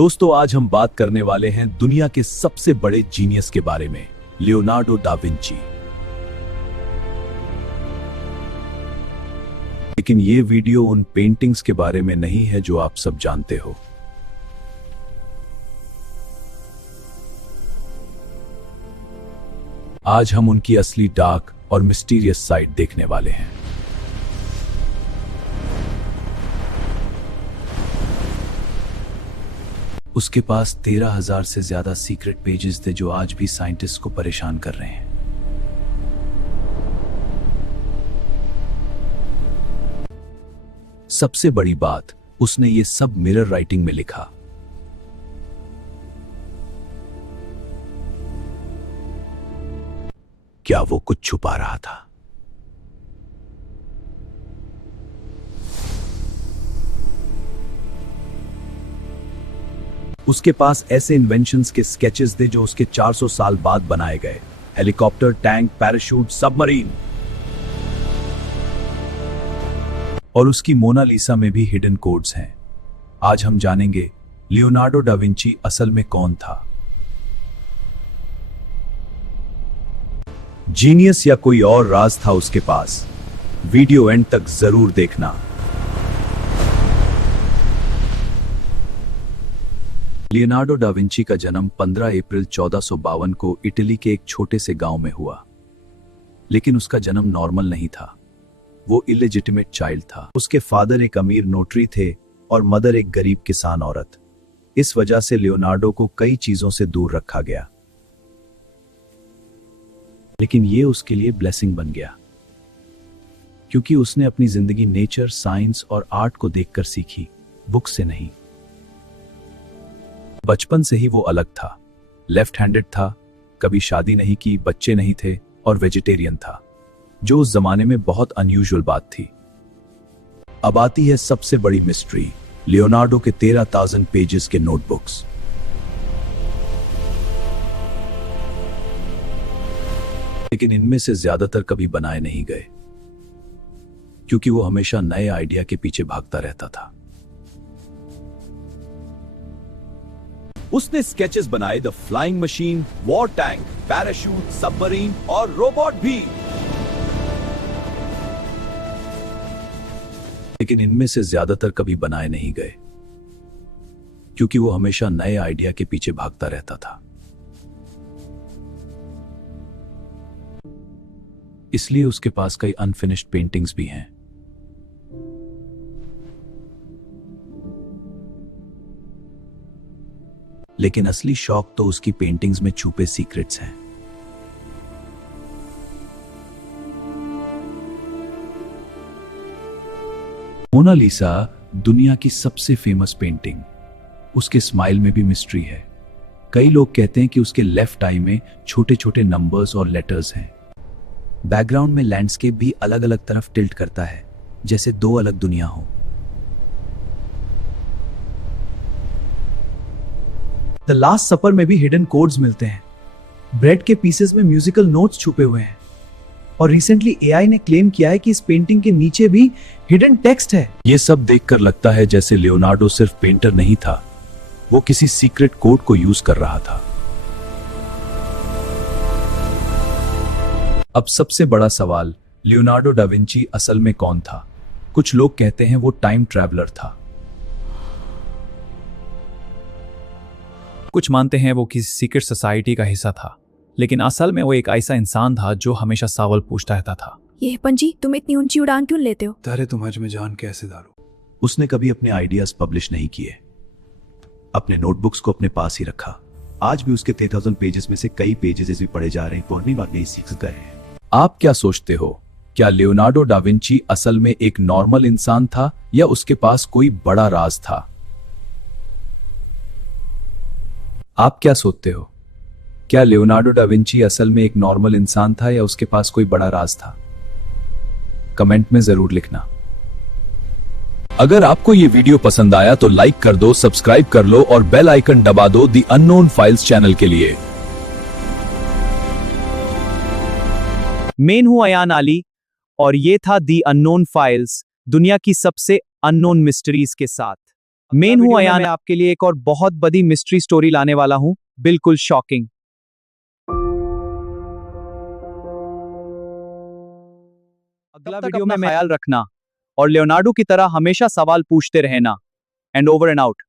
दोस्तों, आज हम बात करने वाले हैं दुनिया के सबसे बड़े जीनियस के बारे में, लियोनार्डो दा विंची। लेकिन ये वीडियो उन पेंटिंग्स के बारे में नहीं है जो आप सब जानते हो। आज हम उनकी असली डार्क और मिस्टीरियस साइड देखने वाले हैं। उसके पास 13,000 से ज्यादा सीक्रेट पेजेस थे जो आज भी साइंटिस्ट को परेशान कर रहे हैं। सबसे बड़ी बात, उसने ये सब मिरर राइटिंग में लिखा। क्या वो कुछ छुपा रहा था? उसके पास ऐसे इन्वेंशंस के स्केचेस थे जो उसके 400 साल बाद बनाए गए। Helicopter, tank, parachute, submarine. और उसकी मोनालिसा में भी हिडन कोड्स हैं। आज हम जानेंगे लियोनार्डो डा विंची असल में कौन था। जीनियस या कोई और राज था उसके पास? वीडियो एंड तक जरूर देखना। लियोनार्डो डा विंची का जन्म 15 अप्रैल 1452 को इटली के एक छोटे से गांव में हुआ। लेकिन उसका जन्म नॉर्मल नहीं था। वो इलेजिटिमेट चाइल्ड था। उसके फादर एक अमीर नोटरी थे और मदर एक गरीब किसान औरत। इस वजह से लियोनार्डो को कई चीजों से दूर रखा गया। लेकिन ये उसके लिए ब्लेसिंग बन गया, क्योंकि उसने अपनी जिंदगी नेचर, साइंस और आर्ट को देखकर सीखी, बुक से नहीं। बचपन से ही वो अलग था। लेफ्ट हैंडेड था, कभी शादी नहीं की, बच्चे नहीं थे और वेजिटेरियन था, जो उस जमाने में बहुत अनयूजुअल बात थी। अब आती है सबसे बड़ी मिस्ट्री, लियोनार्डो के 13,000 पेजेस के नोटबुक्स। लेकिन इनमें से ज्यादातर कभी बनाए नहीं गए, क्योंकि वो हमेशा नए आइडिया के पीछे भागता रहता था। उसने स्केचेस बनाए the flying machine, war tank, parachute, submarine और रोबोट भी। लेकिन इनमें से ज्यादातर कभी बनाए नहीं गए, क्योंकि वो हमेशा नए आइडिया के पीछे भागता रहता था। इसलिए उसके पास कई अनफिनिश्ड पेंटिंग्स भी हैं। लेकिन असली शौक तो उसकी पेंटिंग्स में छुपे सीक्रेट्स हैं। मोनालिसा दुनिया की सबसे फेमस पेंटिंग। उसके स्माइल में भी मिस्ट्री है। कई लोग कहते हैं कि उसके लेफ्ट आई में छोटे छोटे नंबर्स और लेटर्स हैं। बैकग्राउंड में लैंडस्केप भी अलग अलग तरफ टिल्ट करता है, जैसे दो अलग दुनिया हो। द लास्ट सपर में भी हिडन कोड्स मिलते हैं। ब्रेड के पीसेस में म्यूजिकल नोट्स छुपे हुए हैं। और रिसेंटली एआई ने क्लेम किया है कि इस पेंटिंग के नीचे भी हिडन टेक्स्ट है। यह सब देखकर लगता है जैसे लियोनार्डो सिर्फ पेंटर नहीं था, वो किसी सीक्रेट कोड को यूज कर रहा था। अब सबसे बड़ा सवाल, लियोनार्डो डा विंची असल में कौन था? कुछ लोग कहते हैं वो टाइम ट्रैवलर था। कुछ मानते हैं वो किसी सीक्रेट सोसाइटी का हिस्सा था। लेकिन असल में वो एक ऐसा इंसान था जो हमेशा सवाल पूछता रहता था। ये पंजी, तुम इतनी ऊंची उड़ान क्यों लेते हो? तारे तुम्हारे में जान कैसे डालूं? उसने कभी अपने आइडियाज पब्लिश नहीं किए। अपने नोटबुक्स को अपने पास ही रखा। आज भी उसके 13,000 पेजेस में से कई पेजेस भी पढ़े जा रहे हैं, पुरानी बातें सीख गए हैं। आप क्या सोचते हो? क्या लियोनार्डो डा विंची असल में एक नॉर्मल इंसान था या उसके पास कोई बड़ा राज था? आप क्या सोचते हो? क्या लियोनार्डो डा विंची असल में एक नॉर्मल इंसान था या उसके पास कोई बड़ा राज था? कमेंट में जरूर लिखना। अगर आपको ये वीडियो पसंद आया तो लाइक कर दो, सब्सक्राइब कर लो और बेल आइकन दबा दो दी अननोन फाइल्स चैनल के लिए। मैं हूं अयान अली और ये था दी अननोन फाइल्स, दुनिया की सबसे अननोन मिस्ट्रीज के साथ। मेन हूं अयान, मैं आपके लिए एक और बहुत बड़ी मिस्ट्री स्टोरी लाने वाला हूं, बिल्कुल शॉकिंग। अगला वीडियो में ख्याल रखना और लियोनार्डो की तरह हमेशा सवाल पूछते रहना। And over and out.